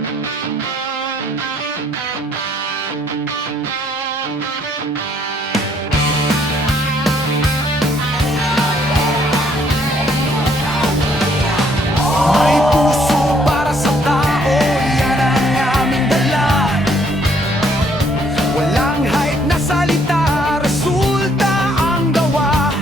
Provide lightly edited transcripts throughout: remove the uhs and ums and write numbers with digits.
May puso para sa tao, yan ang aming dala. Walang hype na salita, resulta ang gawa.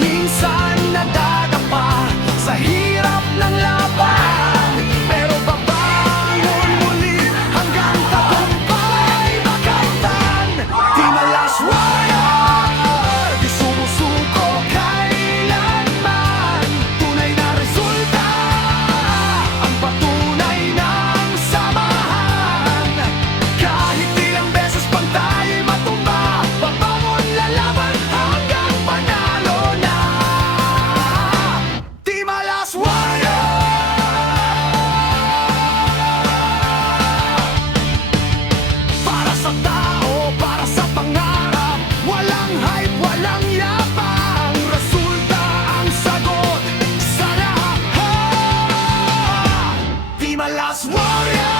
Minsan nadadapa sa hirap ng laban, pero babangon muli hanggang tagumpay makamtan. Di malas warrior, di sumusuko kailanman. Tunay na resulta ang patunay ng samahan. Kahit ilang beses pang tayo'y matumba, babangon lalaban hanggang panalo na. Di malas warrior. Para sa tao, para sa pangarap, walang hype, walang yabang. Resulta ang sagot sa lahat. Di malas warrior.